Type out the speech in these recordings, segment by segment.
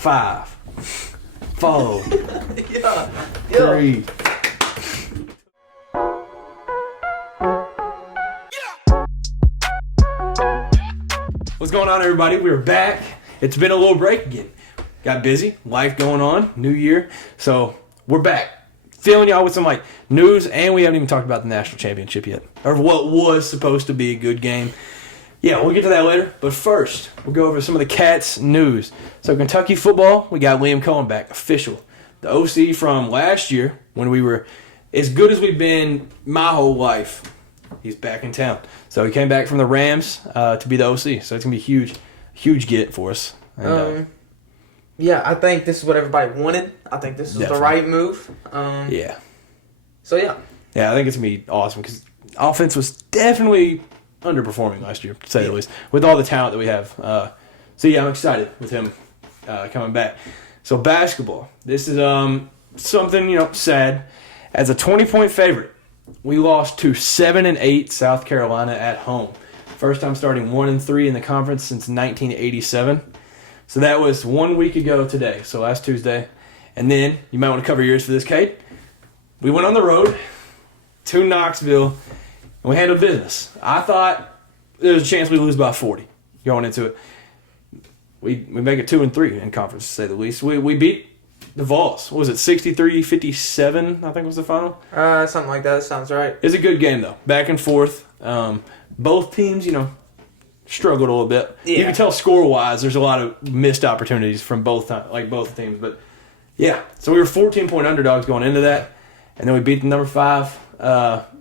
5, 4, Yeah. 3. What's going on, everybody? We're back. It's been a little break again. Got busy, life going on, new year. So we're back. Filling y'all with some news, and we haven't even talked about the national championship yet. Or what was supposed to be a good game. Yeah, we'll get to that later. But first, we'll go over some of the Cats news. So Kentucky football, we got Liam Cohen back, official. The OC from last year, when we were as good as we've been my whole life. He's back in town. So he came back from the Rams to be the OC. So it's going to be a huge get for us. And, yeah, I think this is what everybody wanted. I think this is the right move. Yeah. So, yeah. Yeah, I think it's going to be awesome because offense was definitely underperforming last year, to say the least, with all the talent that we have. So, yeah, I'm excited with him coming back. So, basketball. This is something, sad. As a 20-point favorite, we lost to 7-8 South Carolina at home. First time starting 1-3 in the conference since 1987. So that was 1 week ago today, so last Tuesday. And then, you might want to cover yours for this, Cade. We went on the road to Knoxville, and we handled business. I thought there was a chance we lose by 40 going into it. We make it 2-3 in conference, to say the least. We beat the Vols. What was it, 63-57, I think was the final? Something like that. Sounds right. It's a good game, though. Back and forth. Both teams, struggled a little bit. Yeah. You can tell score-wise there's a lot of missed opportunities from both teams. But, yeah. So we were 14-point underdogs going into that. And then we beat the number 5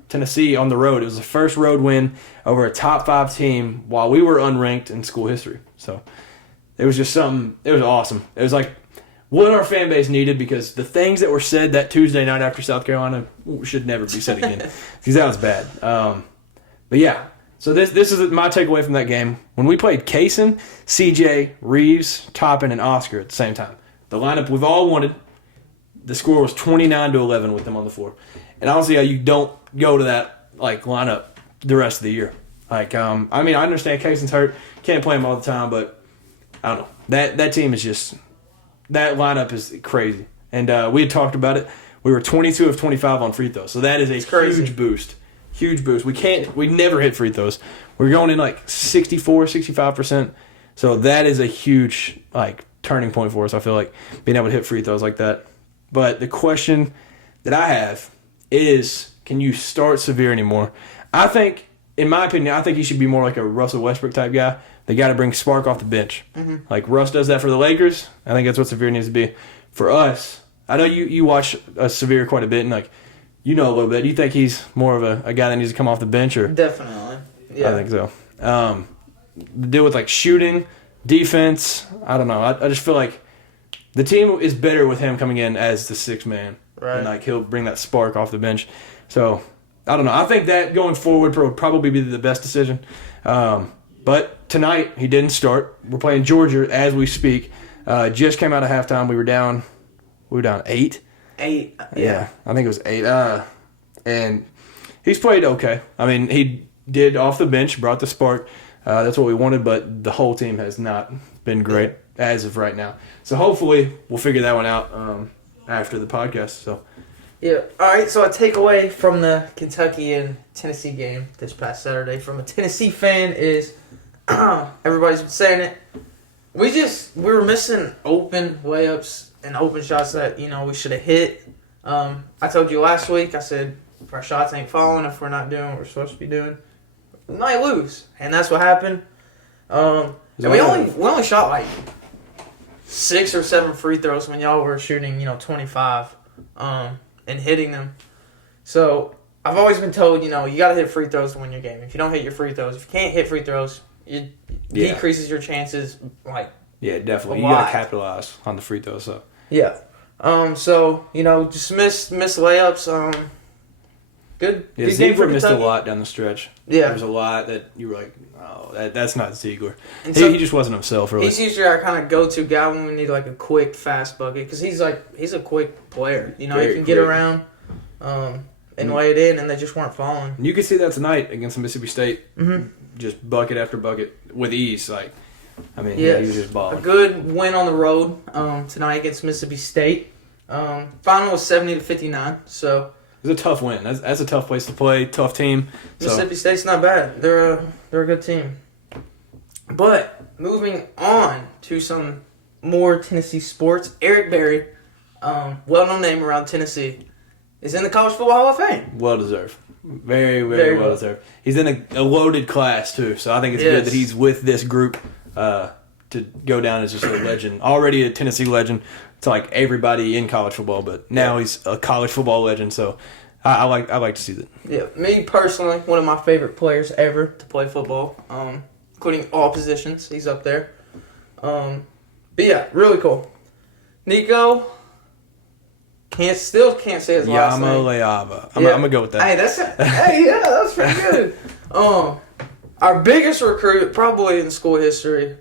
Tennessee on the road. It was the first road win over a top 5 team while we were unranked in school history. So it was just something. It was awesome. It was like what our fan base needed because the things that were said that Tuesday night after South Carolina should never be said again because that was bad. But yeah, so this is my takeaway from that game. When we played Kaysen, CJ, Reeves, Toppin, and Oscar at the same time, the lineup we've all wanted, the score was 29-11 with them on the floor. And I don't see how you don't go to that lineup the rest of the year. I understand Kaysen's hurt, can't play him all the time, but I don't know. That team is just. That lineup is crazy. And we had talked about it. We were 22 of 25 on free throws. So that is a huge boost. Huge boost. We never hit free throws. We're going in 64, 65%. So that is a huge turning point for us, I feel like, being able to hit free throws like that. But the question that I have is, can you start Severe anymore? I think, in my opinion, he should be more like a Russell Westbrook type guy. They got to bring spark off the bench. Mm-hmm. Russ does that for the Lakers. I think that's what Severe needs to be. For us, I know you watch Severe quite a bit, and a little bit. Do you think he's more of a guy that needs to come off the bench? Or Definitely. Yeah. I think so. The deal with shooting, defense, I don't know. I just feel like the team is better with him coming in as the sixth man. Right. And he'll bring that spark off the bench. So, I don't know. I think that going forward would probably be the best decision. But tonight, he didn't start. We're playing Georgia as we speak. Just came out of halftime. We were down 8. 8. Yeah, I think it was 8. And he's played okay. He did off the bench, brought the spark. That's what we wanted, but the whole team has not been great as of right now. So hopefully we'll figure that one out after the podcast. So. Yeah. All right. So a takeaway from the Kentucky and Tennessee game this past Saturday from a Tennessee fan is everybody's been saying it. We were missing open layups and open shots that we should have hit. I told you last week. I said if our shots ain't falling, if we're not doing what we're supposed to be doing, we might lose, and that's what happened. And we only shot 6 or 7 free throws when y'all were shooting 25. And hitting them. So, I've always been told, you got to hit free throws to win your game. If you don't hit your free throws, if you can't hit free throws, it decreases your chances, Yeah, definitely. You got to capitalize on the free throws, so. Yeah. So, just miss layups. Good. Yeah, good Ziegler missed a lot down the stretch. Yeah. There was a lot that you were like, oh, that's not Ziegler. He just wasn't himself, really. He's usually our kind of go-to guy when we need a quick, fast bucket because he's a quick player. He can get around and lay it in, and they just weren't falling. And you could see that tonight against Mississippi State. Mm-hmm. Just bucket after bucket with ease. I mean, Yes. he was just A balling. good win on the road tonight against Mississippi State. Final was 70-59. So It was a tough win. That's a tough place to play, tough team. So Mississippi State's not bad. They're a good team. But moving on to some more Tennessee sports, Eric Berry, well-known name around Tennessee, is in the College Football Hall of Fame. well deserved. Very, very, Very well well. deserved. He's in a loaded class too, so I think it's Yes. good that he's with this group to go down as just a legend. Already a Tennessee legend to like everybody in college football, but now he's a college football legend. So I like to see that. Yeah, me personally, one of my favorite players ever to play football, including all positions. He's up there. But yeah, really cool. Nico, still can't say his last Yama name. Leava. I'm Yeah. gonna go with that. Hey, that was pretty good. Our biggest recruit, probably in school history,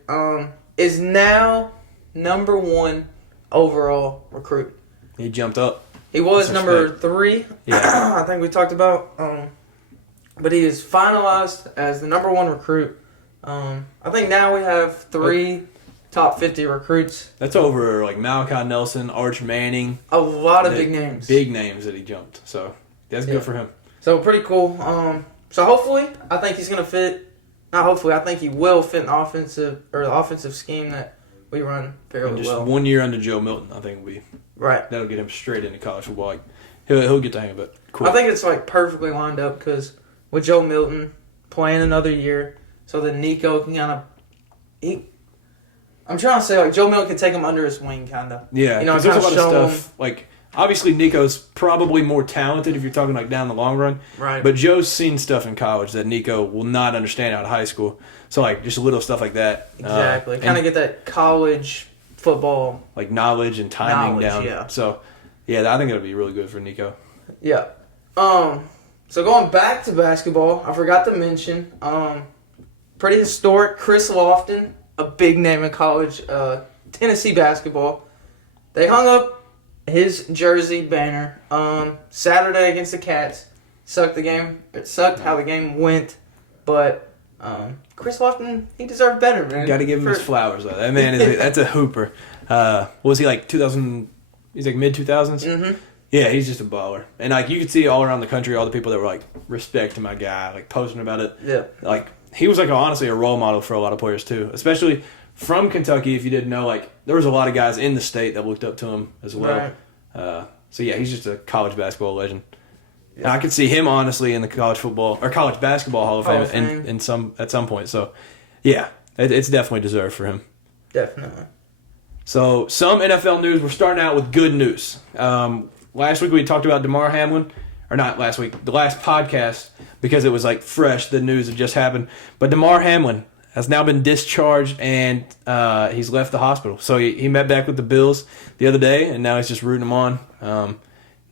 is now number 1 overall recruit. He jumped up. He was That's number respect. 3. Yeah. I think we talked about. But he is finalized as the number 1 recruit. I think now we have 3 top 50 recruits. That's over like Malachi Nelson, Arch Manning. A lot of The big names. Big names that he jumped. So that's Yeah. good for him. So pretty cool. So hopefully, I think he's gonna fit. Not hopefully, I think he will fit the offensive scheme that we run And fairly just well. 1 year under Joe Milton, I think Right. that'll get him straight into college football. Like, he'll get the hang of it. Quick. I think it's like perfectly lined up because with Joe Milton playing another year, so that Nico can kind of. I'm trying to say like Joe Milton can take him under his wing, kind of. Yeah, You know, because there's a lot kinda of show stuff. Like, obviously, Nico's probably more talented if you're talking like down the long run. Right. But Joe's seen stuff in college that Nico will not understand out of high school. So, like, just little stuff like that. Exactly. And, Kind of get that college football. like, knowledge and timing Knowledge, down. yeah. So, yeah, I think it'll be really good for Nico. Yeah. So going back to basketball, I forgot to mention, pretty historic, Chris Lofton, a big name in college, Tennessee basketball. They hung up his jersey banner Saturday against the Cats. It sucked how the game went, but Chris Lofton, he deserved better, man. Got to give him his flowers, though. That man that's a hooper. Was he like 2000? He's like mid 2000s. Mm-hmm. Yeah, he's just a baller, and like you could see all around the country, all the people that were like respecting my guy, like posting about it. Yeah. Like he was like honestly a role model for a lot of players too, especially from Kentucky. If you didn't know, like there was a lot of guys in the state that looked up to him as well. Right. So yeah, he's just a college basketball legend. And I could see him honestly in the college football or college basketball Hall of Hall of Fame, Fame. at some point. So yeah, it's definitely deserved for him. Definitely. So some NFL news. We're starting out with good news. Last week we talked about DeMar Hamlin, or not last week, the last podcast, because it was like fresh, the news had just happened. But DeMar Hamlin has now been discharged and he's left the hospital. So he met back with the Bills the other day, and now he's just rooting them on.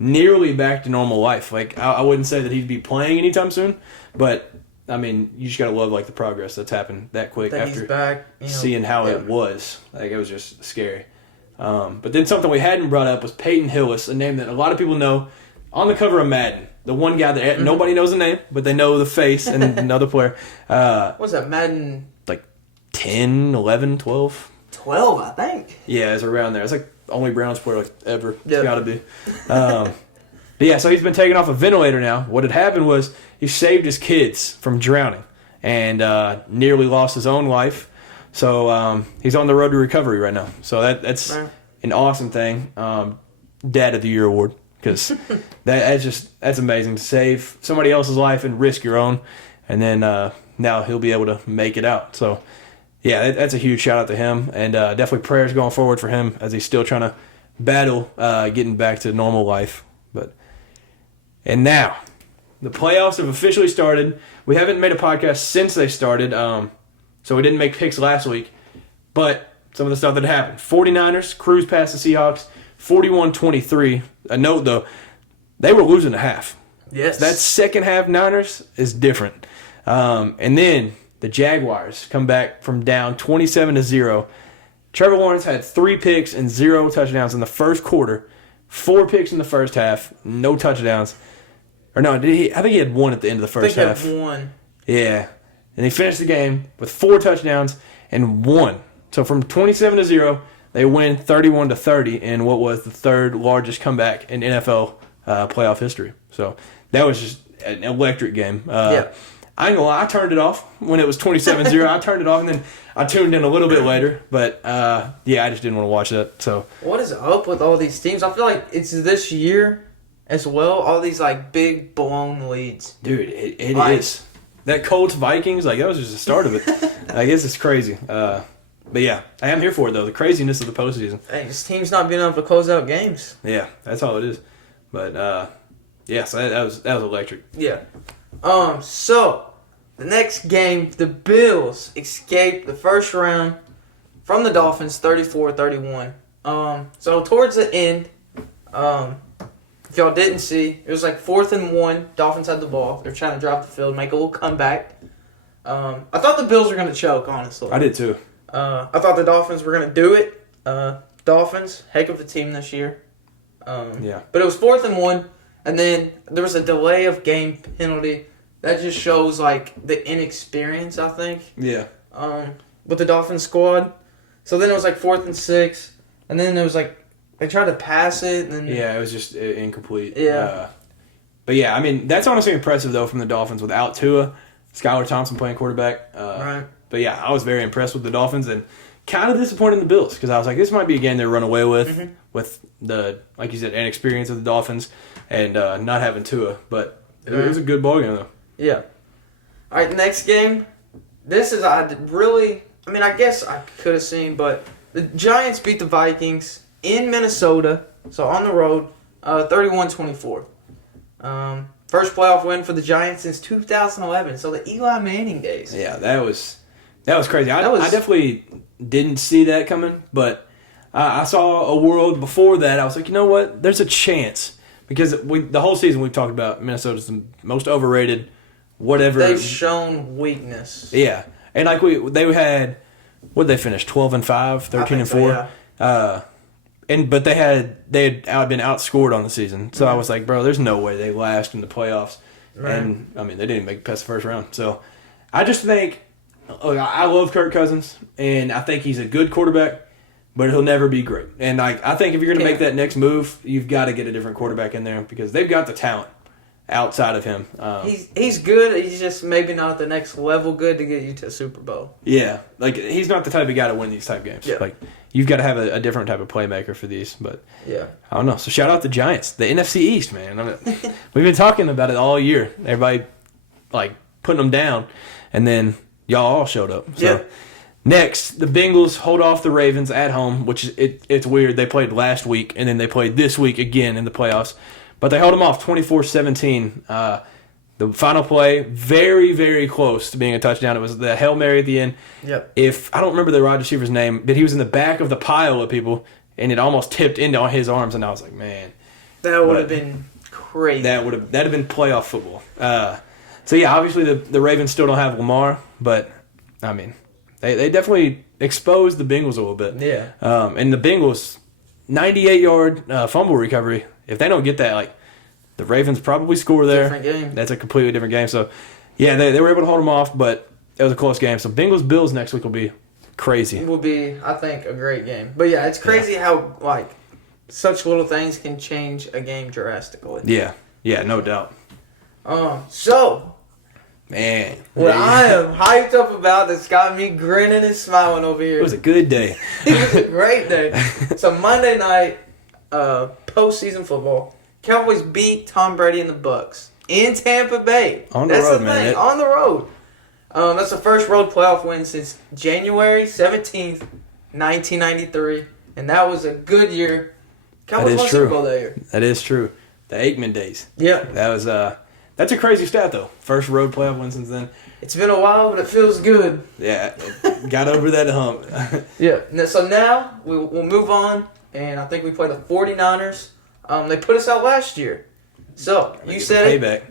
Nearly back to normal life. Like I wouldn't say that he'd be playing anytime soon, but I mean you just gotta love like the progress that's happened that quick That after he's back. seeing how it was. Like it was just scary. But then something we hadn't brought up was Peyton Hillis, a name that a lot of people know on the cover of Madden. The one guy that nobody knows the name, but they know the face and another player. What was that, Madden? Like 10, 11, 12? 12, I think. Yeah, it's around there. It's like the only Browns player like ever. Yeah. It's got to be. But yeah, so he's been taken off a ventilator now. What had happened was he saved his kids from drowning and nearly lost his own life. So he's on the road to recovery right now. So that's an awesome thing. Dad of the Year award, because that's amazing to save somebody else's life and risk your own, and then now he'll be able to make it out. So yeah, that's a huge shout out to him, and definitely prayers going forward for him as he's still trying to battle getting back to normal life. And now the playoffs have officially started. We haven't made a podcast since they started. So we didn't make picks last week, but some of the stuff that happened. 49ers cruise past the Seahawks, 41-23. A note, though, they were losing a half. Yes. That second half Niners is different. And then the Jaguars come back from down 27-0. Trevor Lawrence had 3 picks and 0 touchdowns in the first quarter, 4 picks in the first half, no touchdowns. Or no, did he? I think he had 1 at the end of the first half. I think he had 1. Yeah. And he finished the game with 4 touchdowns and 1 So from 27-0, they win 31-30 in what was the third largest comeback in NFL playoff history. So that was just an electric game. Yeah. I ain't gonna lie, I turned it off when it was 27-0. I turned it off, and then I tuned in a little bit later. But, I just didn't want to watch that. So What is up with all these teams? I feel like it's this year as well, all these, like, big blown leads. dude, it is. That Colts-Vikings, like, that was just the start of it. I guess it's crazy. But, yeah, I am here for it, though. The craziness of the postseason. Hey, this team's not being able to close out games. Yeah, that's all it is. But, so that was electric. Yeah. So, the next game, the Bills escaped the first round from the Dolphins, 34-31. So, towards the end, if y'all didn't see, it was like 4th and 1. Dolphins had the ball. They're trying to drop the field, make a little comeback. I thought the Bills were going to choke, honestly. I did, too. I thought the Dolphins were going to do it. Dolphins, heck of a team this year. Yeah. But it was 4th and 1. And then there was a delay of game penalty. That just shows, like, the inexperience, I think. Yeah. With the Dolphins squad. So then it was, like, 4th and 6. And then it was, like, they tried to pass it. And then Yeah, it was just incomplete. Yeah. But, yeah, I mean, that's honestly impressive, though, from the Dolphins without Tua. Skylar Thompson playing quarterback. Right. But, yeah, I was very impressed with the Dolphins and kind of disappointed in the Bills because I was like, this might be a game they run away with the, like you said, inexperience of the Dolphins and not having Tua. But it was a good ball game, though. Yeah. All right, next game. This is, I guess I could have seen, but the Giants beat the Vikings in Minnesota, so on the road, 31-24. First playoff win for the Giants since 2011, so the Eli Manning days. Yeah, that was crazy. I definitely didn't see that coming, but I saw a world before that. I was like, you know what? There's a chance because the whole season we've talked about Minnesota's the most overrated. Whatever they've shown weakness. Yeah, and like they had, what did they finish 12-5, 13-4. So, yeah. But they had been outscored on the season, so I was like, bro, there's no way they last in the playoffs. Right. And I mean, they didn't make it past the first round. So I just think, look, I love Kirk Cousins, and I think he's a good quarterback, but he'll never be great. And I think if you're going to make that next move, you've got to get a different quarterback in there because they've got the talent outside of him. He's good. He's just maybe not at the next level good to get you to a Super Bowl. Yeah. Like, he's not the type of guy to win these type games. Yeah. Like, you've got to have a different type of playmaker for these. But, yeah. I don't know. So, shout out the Giants. The NFC East, man. We've been talking about it all year. Everybody, like, putting them down. And then y'all all showed up. So, next, the Bengals hold off the Ravens at home, which it's weird. They played last week, and then they played this week again in the playoffs. But they held them off 24-17. The final play, very, very close to being a touchdown. It was the Hail Mary at the end. Yep. I don't remember the wide receiver's name, but he was in the back of the pile of people, and it almost tipped into his arms, and I was like, man. That would have been crazy. That'd have been playoff football. So, yeah, obviously the Ravens still don't have Lamar, but, I mean, they definitely exposed the Bengals a little bit. Yeah. And the Bengals, 98-yard fumble recovery. If they don't get that, like, the Ravens probably score there. Different game. That's a completely different game. So, yeah, they were able to hold them off, but it was a close game. So, Bengals-Bills next week will be crazy. It will be, I think, a great game. But, yeah, it's crazy how, like, such little things can change a game drastically. Yeah, no doubt. So, man. what I am hyped up about that's got me grinning and smiling over here. It was a good day. It was a great day. So, Monday night, postseason football. Cowboys beat Tom Brady and the Bucks in Tampa Bay. On the road, man. On the road. That's the first road playoff win since January 17th, 1993. And that was a good year. Cowboys won Super Bowl that year. That is true. The Aikman days. Yeah. That was that's a crazy stat though. First road playoff win since then. It's been a while, but it feels good. Yeah. Got over that hump. Yeah. So now we'll move on. And I think we play the 49ers. They put us out last year. So, you said payback.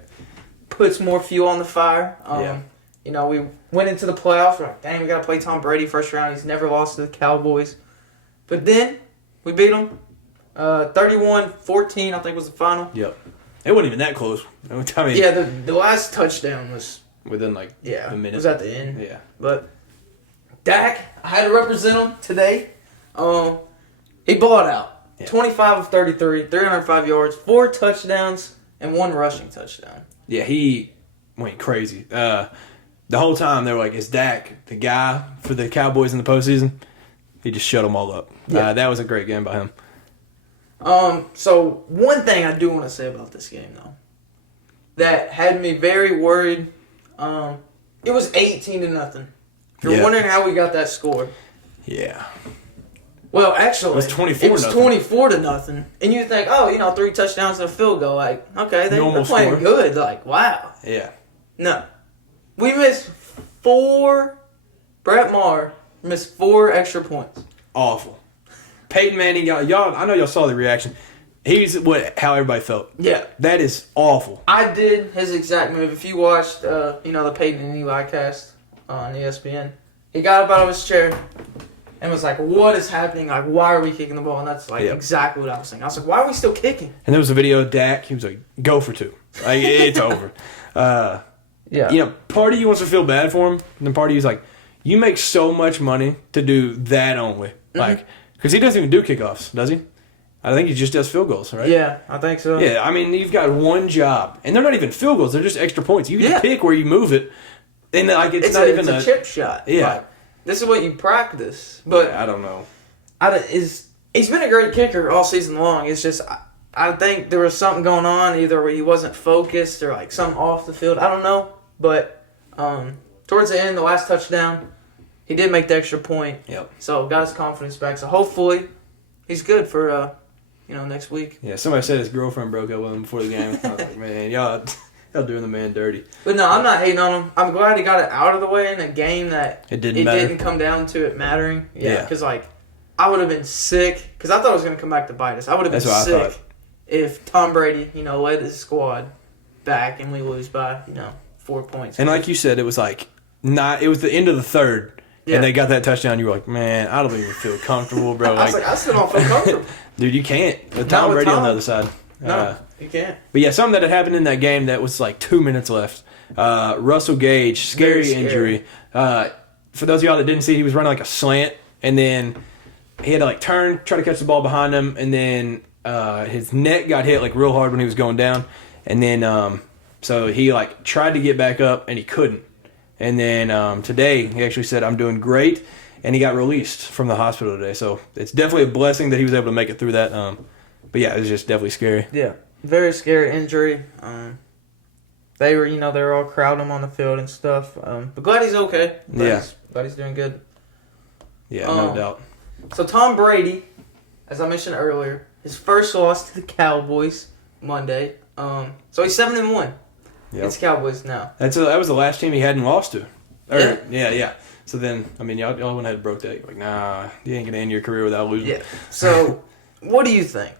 Puts more fuel on the fire. Yeah. You know, we went into the playoffs. We're like, dang, we got to play Tom Brady first round. He's never lost to the Cowboys. But then, we beat them. 31-14, I think, was the final. Yep. It wasn't even that close. I mean, yeah, the last touchdown was... within, like, a minute. It was at the end. Yeah. But Dak, I had to represent him today. He balled out. Yeah. 25 of 33, 305 yards, 4 touchdowns, and 1 rushing touchdown. Yeah, he went crazy. The whole time they were like, "Is Dak the guy for the Cowboys in the postseason?" He just shut them all up. Yeah. That was a great game by him. So one thing I do want to say about this game though, that had me very worried. It was 18-0. If you're wondering how we got that score, Yeah. well, actually, It was 24 It was nothing. 24-0, and you think, 3 touchdowns and a field goal, like, okay, they're Normal playing score. good, like, wow. Yeah. No, we missed 4. Brett Maher missed 4 extra points. Awful. Peyton Manning, y'all. I know y'all saw the reaction. He's how everybody felt. Yeah. That is awful. I did his exact move. If you watched, the Peyton and Eli cast on ESPN, he got up out of his chair and was like, "What is happening? Like, why are we kicking the ball?" And that's exactly what I was saying. I was like, "Why are we still kicking?" And there was a video of Dak. He was like, "Go for 2. Like it's over." Yeah. Part of you wants to feel bad for him, and then part of you's like, "You make so much money to do that only." Like, because he doesn't even do kickoffs, does he? I think he just does field goals, right? Yeah, I think so. Yeah, I mean, you've got one job, and they're not even field goals; they're just extra points. You can pick where you move it, and like it's not even a chip shot. Yeah, like, this is what you practice. But I don't know. He's been a great kicker all season long. It's just I think there was something going on, either where he wasn't focused or like something off the field. I don't know, but towards the end, the last touchdown, he did make the extra point. Yep. So got his confidence back. So hopefully, he's good for next week. Yeah, somebody said his girlfriend broke up with him before the game. I was like, man, y'all doing the man dirty. But no, I'm not hating on him. I'm glad he got it out of the way in a game that It didn't come down to it mattering. Yeah. Because I would have been sick because I thought it was going to come back to bite us. I would have been That's what I sick thought. if Tom Brady, led his squad back and we lose by 4 points. And like you said, it was like it was the end of the third. Yeah. And they got that touchdown. You were like, man, I don't even feel comfortable, bro. I was like, I still don't feel comfortable. Dude, you can't. With Not Tom with Brady on Tom. the other side. No, you can't. But yeah, something that had happened in that game that was like 2 minutes left. Russell Gage, Very scary scary. injury. For those of y'all that didn't see, he was running like a slant, and then he had to like turn, try to catch the ball behind him, and then his neck got hit like real hard when he was going down, and then so he like tried to get back up and he couldn't. And then today he actually said, "I'm doing great," and he got released from the hospital today. So it's definitely a blessing that he was able to make it through that. But yeah, it was just definitely scary. Yeah, very scary injury. They were all crowding him on the field and stuff. But glad he's okay. Glad he's doing good. Yeah, no doubt. So Tom Brady, as I mentioned earlier, his first loss to the Cowboys Monday. So he's 7-1. Yep. It's Cowboys now. That was the last team he hadn't lost to. Yeah. Yeah. So then, I mean, y'all went ahead and broke that. You're like, nah, you ain't going to end your career without losing. Yeah. So, what do you think?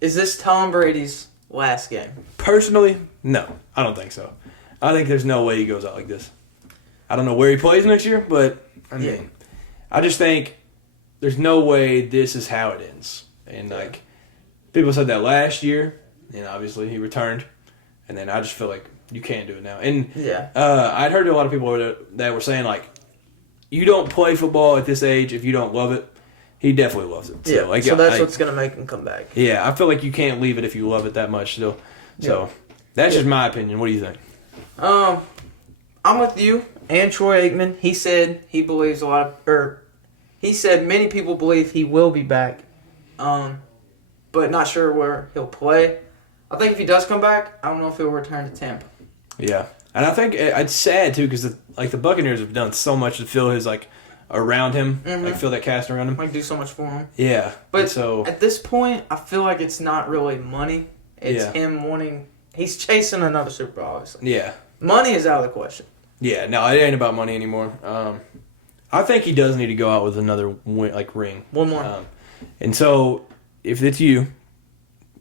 Is this Tom Brady's last game? Personally, no. I don't think so. I think there's no way he goes out like this. I don't know where he plays next year, but, I mean, I just think there's no way this is how it ends. And, like, people said that last year, and obviously he returned. And then I just feel like you can't do it now. And I'd heard a lot of people that were saying, like, you don't play football at this age if you don't love it. He definitely loves it. So, so that's what's going to make him come back. Yeah, I feel like you can't leave it if you love it that much still. So that's just my opinion. What do you think? I'm with you and Troy Aikman. He said he believes he said many people believe he will be back, but not sure where he'll play. I think if he does come back, I don't know if he'll return to Tampa. Yeah, and I think it's sad too because the Buccaneers have done so much to fill his around him, fill that cast around him. Like do so much for him. Yeah, but so at this point, I feel like it's not really money. It's him wanting. He's chasing another Super Bowl, obviously. Yeah, money is out of the question. Yeah, no, it ain't about money anymore. I think he does need to go out with another ring. One more. And so, if it's you,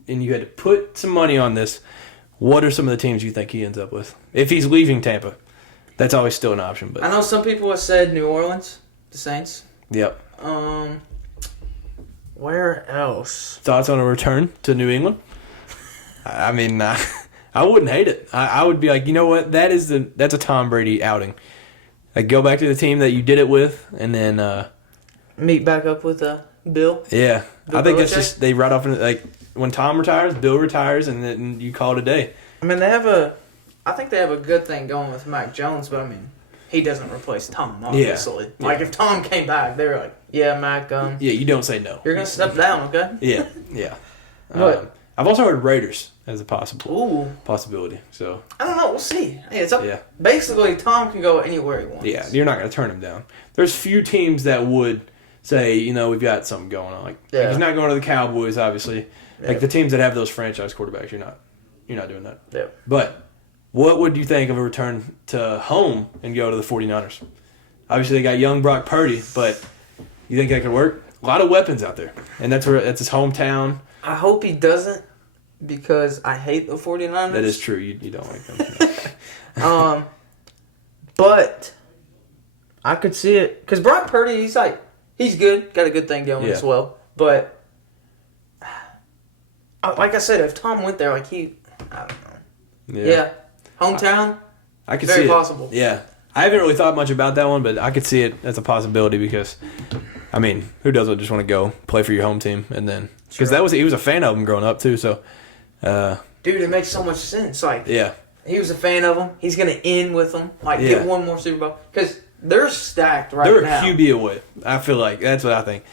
and you had to put some money on this, what are some of the teams you think he ends up with? If he's leaving Tampa, that's always still an option. But I know some people have said New Orleans, the Saints. Yep. Where else? Thoughts on a return to New England? I mean, I wouldn't hate it. I would be like, you know what? That's a Tom Brady outing. Like, go back to the team that you did it with, and then meet back up with Bill. Yeah, Bill I think that's Belichick? just they right off in like when Tom retires, Bill retires, and then you call it a day. I mean, I think they have a good thing going with Mac Jones, but I mean, he doesn't replace Tom, obviously. Yeah. Like, if Tom came back, they were like, yeah, Mac, Yeah, you don't say no. you're going to step down, okay? Yeah. But- I've also heard Raiders as a possibility. So I don't know. We'll see. Hey, it's up. Yeah. Basically, Tom can go anywhere he wants. yeah, you're not going to turn him down. There's few teams that would say, we've got something going on. Like he's not going to the Cowboys, obviously. Yeah. Like the teams that have those franchise quarterbacks, you're not doing that. Yeah. But what would you think of a return to home and go to the 49ers? Obviously, they got young Brock Purdy, but you think that could work? A lot of weapons out there, and that's his hometown. I hope he doesn't, because I hate the 49ers. That is true. You don't like them. But I could see it, because Brock Purdy, he's good, got a good thing going as well. But like I said, if Tom went there, I don't know. Yeah, hometown. I could very see it. possible. Yeah, I haven't really thought much about that one, but I could see it as a possibility because, I mean, who doesn't just want to go play for your home team and then because he was a fan of them growing up too. So, dude, it makes so much sense. Like, yeah, he was a fan of them. He's gonna end with them. Like, get one more Super Bowl because they're stacked right now. They're a QB away. I feel like that's what I think.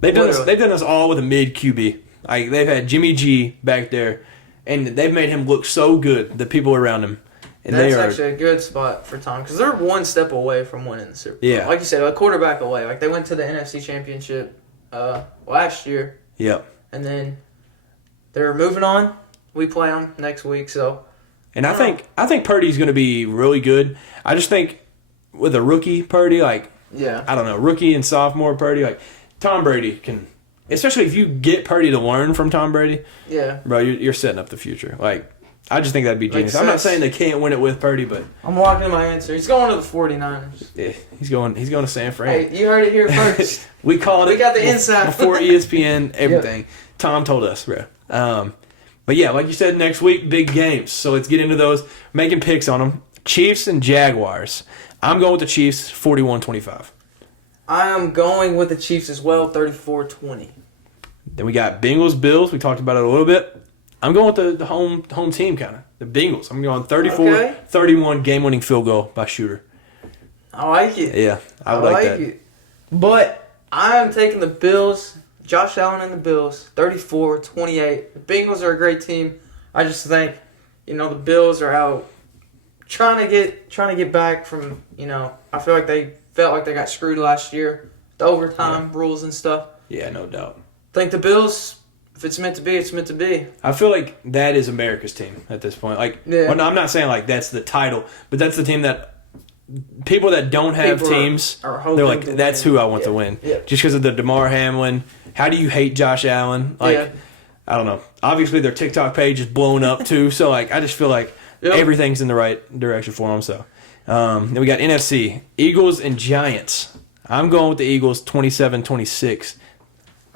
They've done us all with a mid QB. Like they've had Jimmy G back there, and they've made him look so good. The people around him. And that's actually a good spot for Tom because they're one step away from winning the Super Bowl. Yeah. Like you said, a quarterback away. Like they went to the NFC Championship last year. Yep. And then they're moving on. We play them next week, so. And I think Purdy's going to be really good. I just think with a rookie Purdy, I don't know, rookie and sophomore Purdy, like Tom Brady can, especially if you get Purdy to learn from Tom Brady. Yeah. Bro, you're setting up the future. Like. I just think that'd be genius. I'm not saying they can't win it with Purdy, but I'm locking in my answer. He's going to the 49ers. Yeah, he's going to San Fran. Hey, you heard it here first. We called it. We got the inside before ESPN. Everything. Yep. Tom told us, bro. But yeah, like you said, next week big games. So let's get into those. Making picks on them. Chiefs and Jaguars. I'm going with the Chiefs, 41-25. I am going with the Chiefs as well, 34-20. Then we got Bengals Bills. We talked about it a little bit. I'm going with the home team, kind of. The Bengals. I'm going 34-31 game-winning field goal by Shooter. I like it. Yeah, I like that. It. But I'm taking the Bills, Josh Allen and the Bills, 34-28. The Bengals are a great team. I just think, the Bills are out trying to get back from, I feel like they felt like they got screwed last year. The overtime rules and stuff. Yeah, no doubt. I think the Bills... If it's meant to be, it's meant to be. I feel like that is America's team at this point. Like, well, no, I'm not saying like that's the title, but that's the team that people that don't have teams, they're like, that's who I want to win. Yeah. Just because of the DeMar Hamlin. How do you hate Josh Allen? Like, I don't know. Obviously, their TikTok page is blown up too, so like I just feel like everything's in the right direction for them. So then we got NFC, Eagles and Giants. I'm going with the Eagles, 27-26.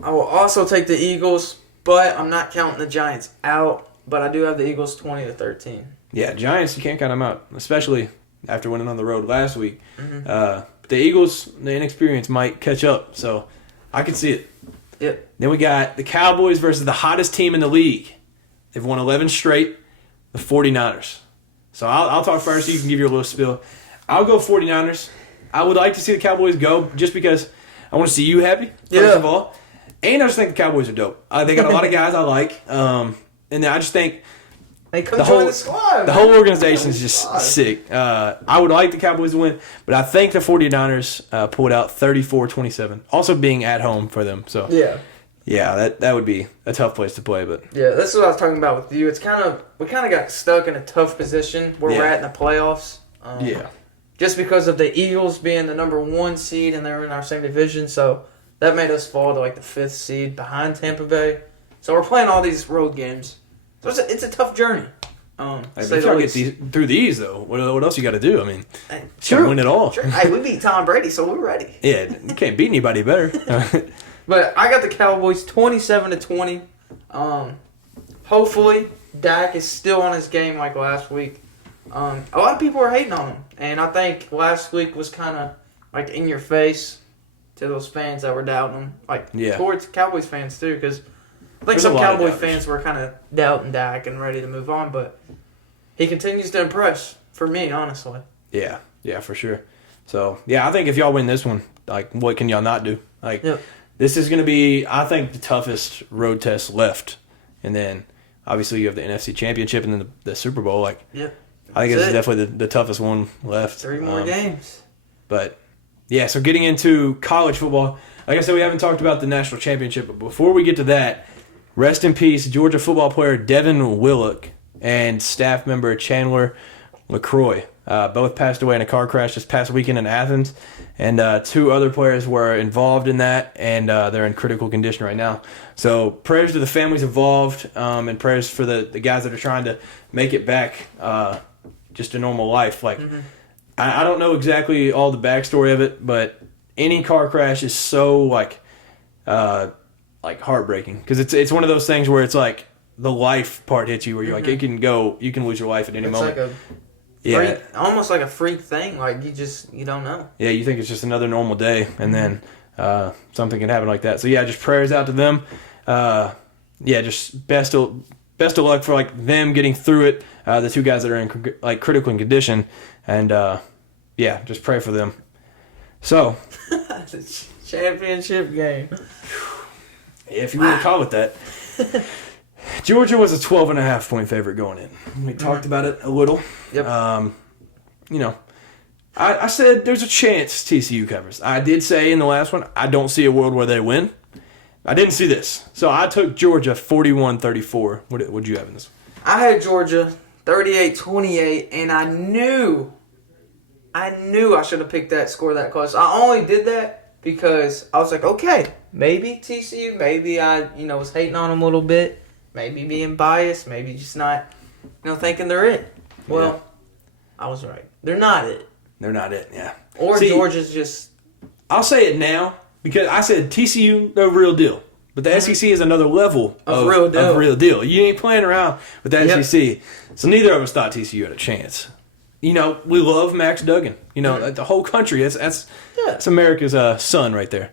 I will also take the Eagles. But I'm not counting the Giants out. But I do have the Eagles 20-13. Yeah, Giants, you can't count them out, especially after winning on the road last week. Mm-hmm. The Eagles, the inexperience might catch up, so I can see it. Yep. Then we got the Cowboys versus the hottest team in the league. They've won 11 straight, the 49ers. So I'll talk first so you can give your little spiel. I'll go 49ers. I would like to see the Cowboys go just because I want to see you happy, first of all. And I just think the Cowboys are dope. They got a lot of guys I like. And I just think they come join the squad. The whole organization is just sick. I would like the Cowboys to win, but I think the 49ers pulled out 34-27. Also being at home for them. So yeah, that would be a tough place to play. But yeah, that's what I was talking about with you. It's we kind of got stuck in a tough position where we're at in the playoffs. Just because of the Eagles being the number 1 seed and they're in our same division, so that made us fall to like the 5th seed behind Tampa Bay. So we're playing all these road games. So it's a tough journey. If y'all get through these, though, what else you got to do? I mean, win it all. Sure. Hey, we beat Tom Brady, so we're ready. Yeah, you can't beat anybody better. But I got the Cowboys 27-20. Hopefully, Dak is still on his game like last week. A lot of people are hating on him, and I think last week was kind of like in your face to those fans that were doubting him, towards Cowboys fans too, because I think There's some a lot of Cowboy doubters. fans were kind of doubting Dak and ready to move on, but he continues to impress for me, honestly. Yeah, for sure. So, yeah, I think if y'all win this one, what can y'all not do? This is going to be, I think, the toughest road test left. And then, obviously, you have the NFC Championship and then the Super Bowl. I think this is definitely the toughest one left. 3 more games. But, yeah, so getting into college football, like I said, we haven't talked about the National Championship. But before we get to that, rest in peace, Georgia football player Devin Willock and staff member Chandler LaCroix. Both passed away in a car crash this past weekend in Athens, and 2 other players were involved in that, and they're in critical condition right now. So prayers to the families involved, and prayers for the guys that are trying to make it back just a normal life. I don't know exactly all the backstory of it, but any car crash is so heartbreaking, because it's one of those things where it's like the life part hits you, where you're you can lose your life at any moment. Almost like a freak thing. You don't know. Yeah, you think it's just another normal day, and then something can happen like that. So yeah, just prayers out to them. Just best of luck for them getting through it. The 2 guys that are in critical condition, and just pray for them. So The championship game. if you want to call it that. Georgia was a 12.5 point favorite going in. We talked about it a little. Yep. I said there's a chance TCU covers. I did say in the last one, I don't see a world where they win. I didn't see this. So I took Georgia 41-34. What'd you have in this one? I had Georgia 38-28, and I knew I should have picked that score that close. I only did that because I was like, okay, maybe TCU, maybe I was hating on them a little bit. Maybe being biased, maybe just not, thinking they're it. Well, I was right. They're not it. They're not it, yeah. Or Georgia's just... I'll say it now, because I said TCU, they're a real deal. But the SEC is another level of real deal. You ain't playing around with the SEC. So neither of us thought TCU had a chance. We love Max Duggan. The whole country, that's America's son right there.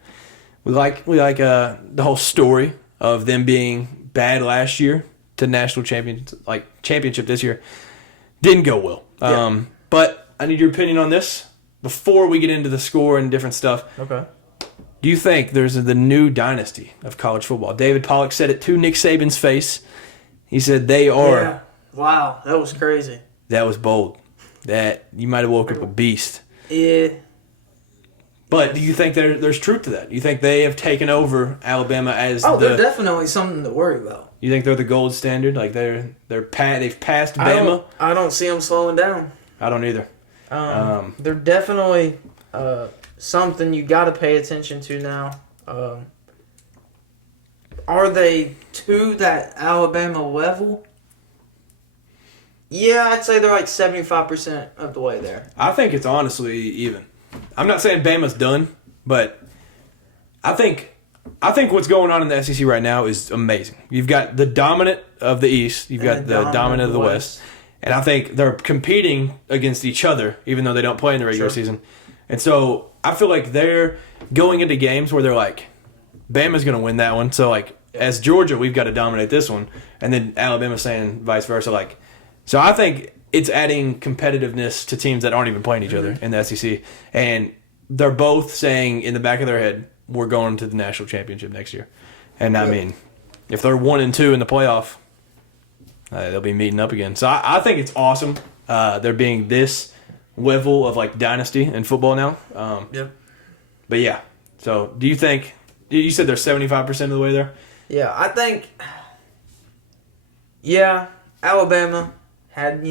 We like the whole story of them being bad last year to national championship this year. Didn't go well. But I need your opinion on this before we get into the score and different stuff. Okay. Do you think there's the new dynasty of college football? David Pollack said it to Nick Saban's face. He said they are. Yeah. Wow, that was crazy. That was bold. That you might have woke up a beast. Yeah. But do you think there's truth to that? Do you think they have taken over Alabama as they're definitely something to worry about. You think they're the gold standard? They've passed Bama? I don't see them slowing down. I don't either. They're definitely something you got to pay attention to now. Are they to that Alabama level? Yeah, I'd say they're 75% of the way there. I think it's honestly even. I'm not saying Bama's done, but I think what's going on in the SEC right now is amazing. You've got the dominant of the East, you've got the dominant of the West, and I think they're competing against each other, even though they don't play in the regular season. And so I feel like they're going into games where they're like, Bama's going to win that one. So as Georgia, we've got to dominate this one, and then Alabama's saying vice versa. So I think it's adding competitiveness to teams that aren't even playing each other in the SEC. And they're both saying in the back of their head, we're going to the national championship next year. And I mean, if they're 1-2 in the playoff, they'll be meeting up again. So I think it's awesome. There being this level of dynasty in football now. But yeah. So do you think, you said they're 75% of the way there? Yeah, I think, Alabama had,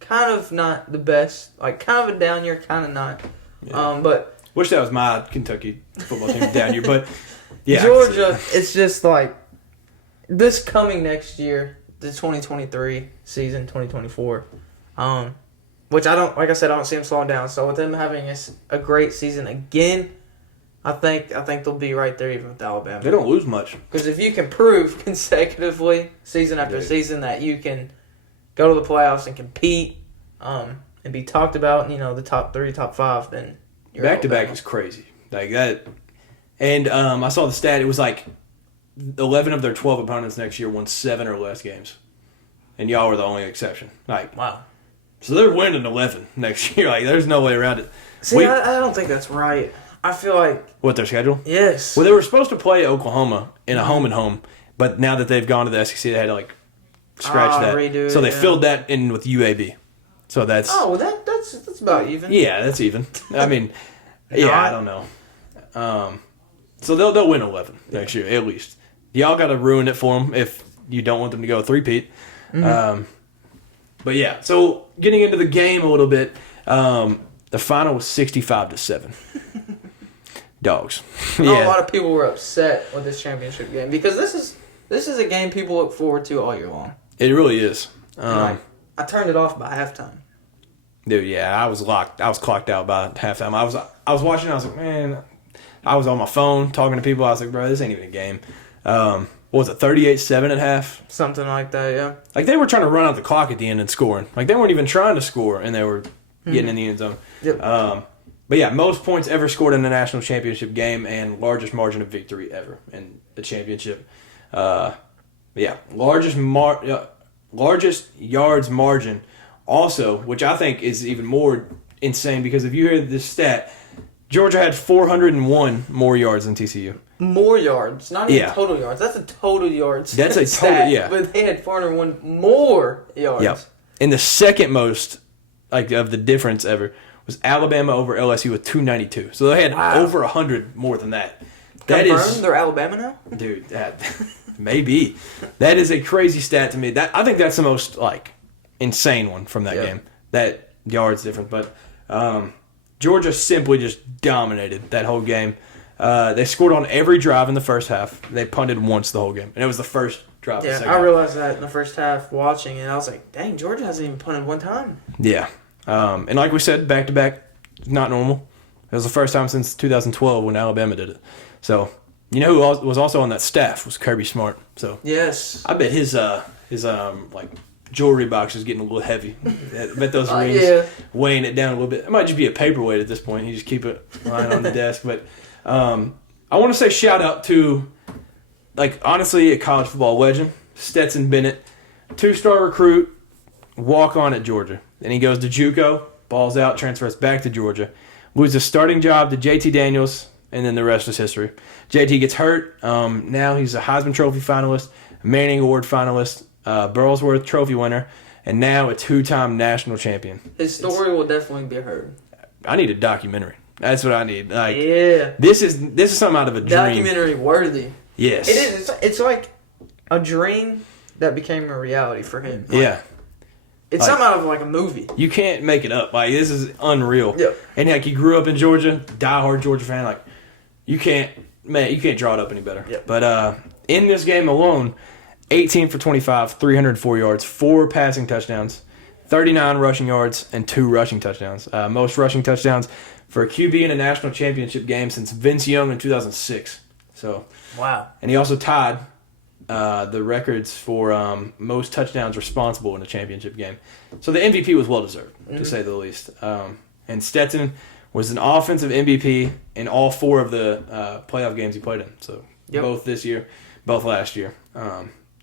kind of not the best, kind of a down year, kind of not. Yeah. But wish that was my Kentucky football team down year, but yeah. Georgia, it's just this coming next year, the 2023 season, 2024, which I don't see them slowing down. So with them having a great season again, I think they'll be right there even with Alabama. They don't lose much. Because if you can prove consecutively, season after season, that you can go to the playoffs and compete, and be talked about, the top 3, top 5, then you're Back-to-back Alabama. is crazy. Like that. And I saw the stat. It was like 11 of their 12 opponents next year won 7 or less games. And y'all were the only exception. Like, Wow. so they're winning 11 next year. Like, there's no way around it. See, I don't think that's right. I feel like... What, their schedule? Yes. Well, they were supposed to play Oklahoma in a home-and-home, but now that they've gone to the SEC, they had to, like, scratch that. Redo it, so they yeah. filled that in with UAB. So that's... Oh, well, that's about even. Yeah, that's even. I mean, yeah, I don't know. So they'll win 11 next year, at least. Y'all got to ruin it for them if you don't want them to go three-peat. But yeah, so getting into the game a little bit, the final was 65-7. Dogs. I know a lot of people were upset with this championship game because this is a game people look forward to all year long. It really is. I turned it off by halftime. Dude, yeah, I was locked. I was clocked out by halftime. I was watching. I was like, man, I was on my phone talking to people. I was like, bro, this ain't even a game. What was it, 38-7 at half? Something like that, yeah. Like, they were trying to run out the clock at the end and scoring. Like, they weren't even trying to score, and they were getting in the end zone. Yep. But yeah, most points ever scored in a national championship game and largest margin of victory ever in the championship. Yeah, largest yards margin also, which I think is even more insane because if you hear this stat, Georgia had 401 more yards than TCU. More yards, not even total yards. That's a total yards. That's a stat, total, yeah. But they had 401 more yards. Yeah. And the second most, like, of the difference ever was Alabama over LSU with 292. So they had over 100 more than that. Confirmed they're Alabama now? Dude, that maybe. That is a crazy stat to me. I think that's the most, like, insane one from that game. That yards difference. But Georgia simply just dominated that whole game. They scored on every drive in the first half. They punted once the whole game. And it was the first drive of the second I half. realized that in the first half watching, and I was like, dang, Georgia hasn't even punted one time. Yeah. And like we said, back-to-back, not normal. It was the first time since 2012 when Alabama did it. So, you know who was also on that staff was Kirby Smart. So yes. I bet his like jewelry box is getting a little heavy. I bet those rings weighing it down a little bit. It might just be a paperweight at this point. You just keep it lying on the desk. But I want to say shout out to, like, honestly, a college football legend, Stetson Bennett, 2-star recruit, walk on at Georgia. Then he goes to JUCO, balls out, transfers back to Georgia, loses starting job to JT Daniels, and then the rest is history. JT gets hurt. Now he's a Heisman Trophy finalist, Manning Award finalist, Burlsworth Trophy winner, and now a 2-time national champion. His story will definitely be heard. I need a documentary. That's what I need. Like, yeah. This is something out of a dream. Documentary worthy. Yes. It is. It's like a dream that became a reality for him. Like, yeah. It's like, something out of like a movie. You can't make it up. Like, this is unreal. Yep. And like, he grew up in Georgia, diehard Georgia fan. Like, you can't draw it up any better. Yep. But in this game alone, 18 for 25, 304 yards, 4 passing touchdowns, 39 rushing yards, and 2 rushing touchdowns. Most rushing touchdowns for a QB in a national championship game since Vince Young in 2006. So wow. And he also tied the records for most touchdowns responsible in a championship game. So the MVP was well-deserved, to say the least. And Stetson was an offensive MVP in all 4 of the playoff games he played in. So both this year, both last year.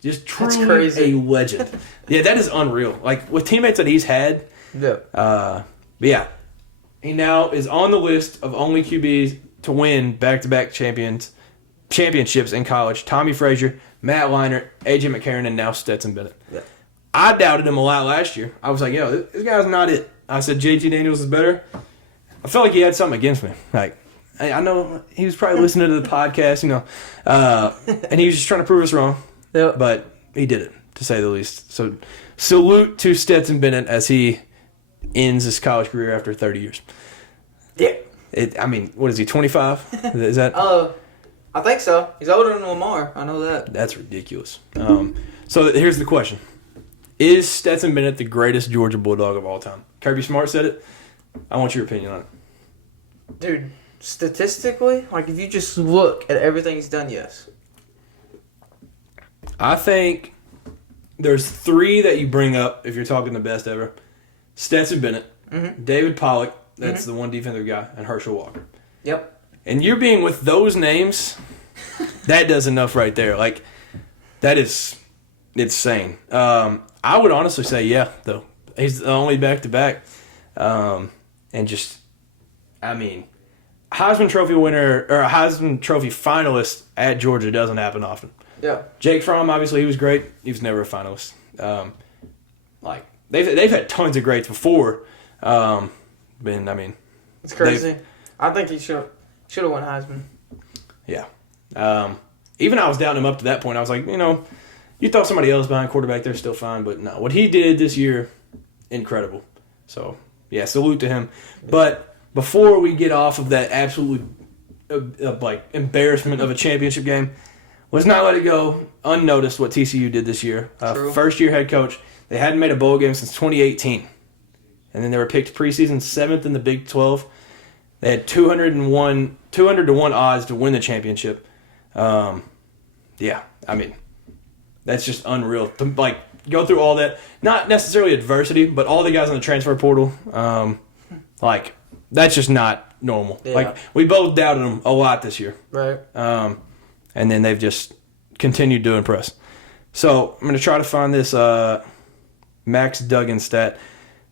Just truly a legend. Yeah, that is unreal. Like, with teammates that he's had. But yeah, he now is on the list of only QBs to win back-to-back championships in college. Tommy Frazier, Matt Leinart, A.J. McCarron, and now Stetson Bennett. Yeah. I doubted him a lot last year. I was like, yo, this guy's not it. I said J.T. Daniels is better. I felt like he had something against me. Like, I know he was probably listening to the podcast, and he was just trying to prove us wrong. Yep. But he did it, to say the least. So salute to Stetson Bennett as he ends his college career after 30 years. Yeah. I mean, what is he, 25? Is that? I think so. He's older than Lamar. I know that. That's ridiculous. So here's the question. Is Stetson Bennett the greatest Georgia Bulldog of all time? Kirby Smart said it. I want your opinion on it. Dude, statistically, like, if you just look at everything he's done, yes. I think there's 3 that you bring up if you're talking the best ever. Stetson Bennett, David Pollock, that's the one defensive guy, and Herschel Walker. Yep. And you're being with those names, that does enough right there. Like, that is insane. I would honestly say, yeah, though. He's the only back-to-back. And just, I mean, Heisman Trophy winner, or a Heisman Trophy finalist at Georgia doesn't happen often. Yeah. Jake Fromm, obviously, he was great. He was never a finalist. Like, they've had tons of greats before. I mean, it's crazy. I think he should have won Heisman. Yeah. Even I was doubting him up to that point. I was like, you throw somebody else behind quarterback, they're still fine. But no, what he did this year, incredible. So, yeah, salute to him. But before we get off of that absolute embarrassment of a championship game, let's not let it go unnoticed what TCU did this year. First-year head coach. They hadn't made a bowl game since 2018. And then they were picked preseason 7th in the Big 12. They had 200 to 1 odds to win the championship. Yeah, I mean, that's just unreal. To, go through all that, not necessarily adversity, but all the guys on the transfer portal, that's just not normal. Yeah. We both doubted them a lot this year. Right. And then they've just continued to impress. So I'm going to try to find this Max Duggan stat.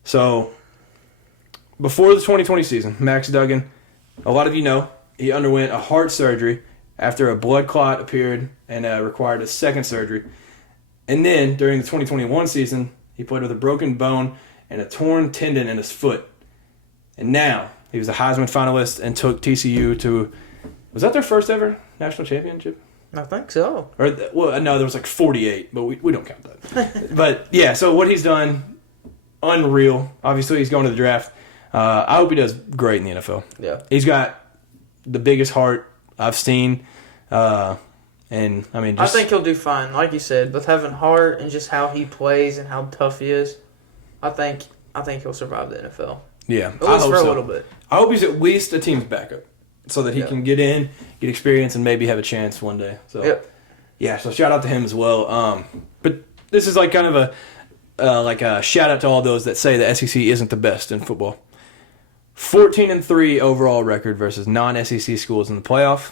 So before the 2020 season, Max Duggan, a lot of you know, he underwent a heart surgery after a blood clot appeared and required a second surgery. And then during the 2021 season, he played with a broken bone and a torn tendon in his foot. And now he was a Heisman finalist and took TCU to, was that their first ever national championship? I think so. No, there was 48, but we don't count that. But yeah, so what he's done, unreal. Obviously, he's going to the draft. I hope he does great in the NFL. Yeah. He's got the biggest heart I've seen. And I mean, I think he'll do fine. Like you said, with having heart and just how he plays and how tough he is, I think he'll survive the NFL. Yeah, at least for a little bit. I hope he's at least a team's backup, so that he can get in, get experience, and maybe have a chance one day. So, yeah. So shout out to him as well. But this is kind of a shout out to all those that say the SEC isn't the best in football. 14-3 overall record versus non-SEC schools in the playoff.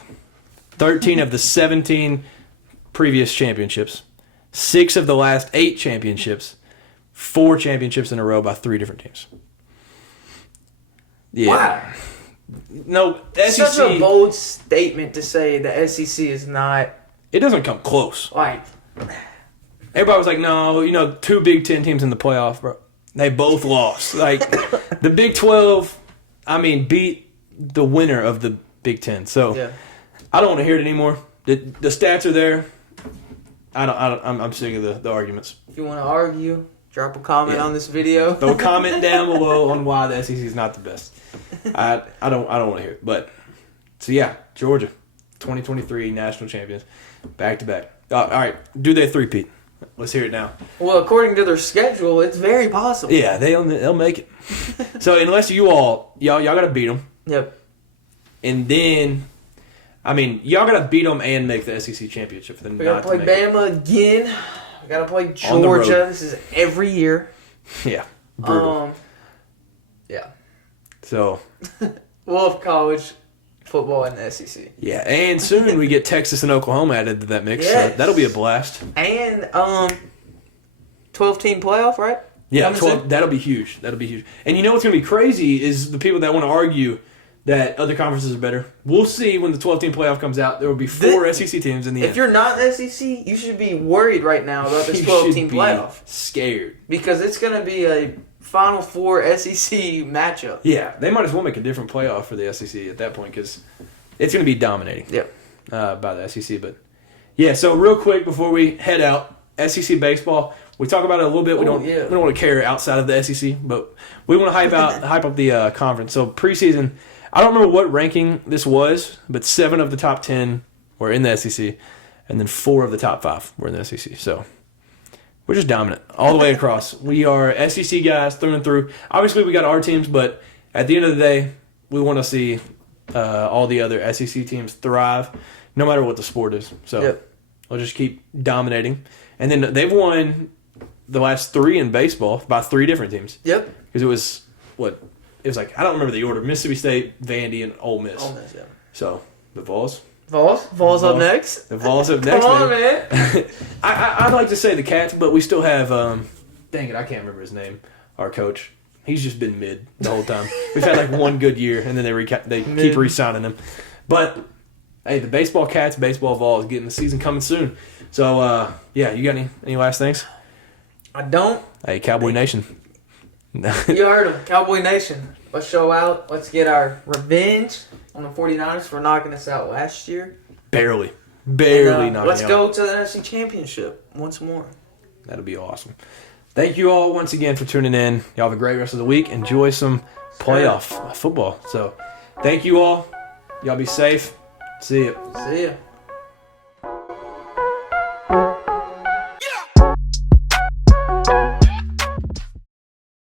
13 of the 17 previous championships. 6 of the last 8 championships. 4 championships in a row by 3 different teams. Yeah. Wow. No, SEC. Such a bold statement to say the SEC is not. It doesn't come close. Everybody was like, no, 2 Big Ten teams in the playoff, bro. They both lost. The Big 12, beat the winner of the Big Ten. So yeah. I don't want to hear it anymore. The stats are there. I'm sick of the arguments. If you want to argue, drop a comment on this video. Throw a comment down below on why the SEC is not the best. I don't want to hear it. But so yeah, Georgia, 2023 national champions, back to back. All right, do they three-peat? Let's hear it now. Well, according to their schedule, it's very possible. Yeah, they'll make it. So unless y'all got to beat them. Yep. And then, y'all got to beat them and make the SEC championship for them. We got to play Bama again. We got to play Georgia. This is every year. Yeah. Brutal. Yeah. So. We'll have college football in the SEC. Yeah, and soon we get Texas and Oklahoma added to that mix. Yes. So that'll be a blast. And 12-team playoff, right? Yeah, 12, that'll be huge. And you know what's going to be crazy is the people that want to argue that other conferences are better. We'll see when the 12-team playoff comes out. There will be 4 SEC teams in the end. If you're not in the SEC, you should be worried right now about this 12-team playoff. Scared. Because it's going to be a Final Four SEC matchup. Yeah, they might as well make a different playoff for the SEC at that point because it's going to be dominating by the SEC. But yeah, so real quick before we head out, SEC baseball. We talk about it a little bit. We don't want to care outside of the SEC, but we want to hype up the conference. So preseason, I don't remember what ranking this was, but 7 of the top 10 were in the SEC, and then 4 of the top 5 were in the SEC. So we're just dominant all the way across. We are SEC guys through and through. Obviously, we got our teams, but at the end of the day, we want to see all the other SEC teams thrive, no matter what the sport is. So we'll just keep dominating. And then they've won the last 3 in baseball by 3 different teams. Yep. Because it was like, I don't remember the order. Mississippi State, Vandy, and Ole Miss. Ole Miss, yeah. So, the Vols. Vols up next. The Vols up next. Come on, man. I'd like to say the Cats, but we still have, dang it, I can't remember his name, our coach. He's just been mid the whole time. We've had like one good year, and then they keep re-signing him. But, hey, the baseball Cats, baseball Vols, getting the season coming soon. So, yeah, you got any last things? I don't. Hey, Cowboy Nation. You heard him. Cowboy Nation. Let's show out. Let's get our revenge on the 49ers for knocking us out last year. Barely And, knocking let's out. go to the NFC Championship once more. That'll be awesome. Thank you all once again for tuning in. Y'all have a great rest of the week. Enjoy some playoff football. So, thank you all. Y'all be safe. See ya. See ya.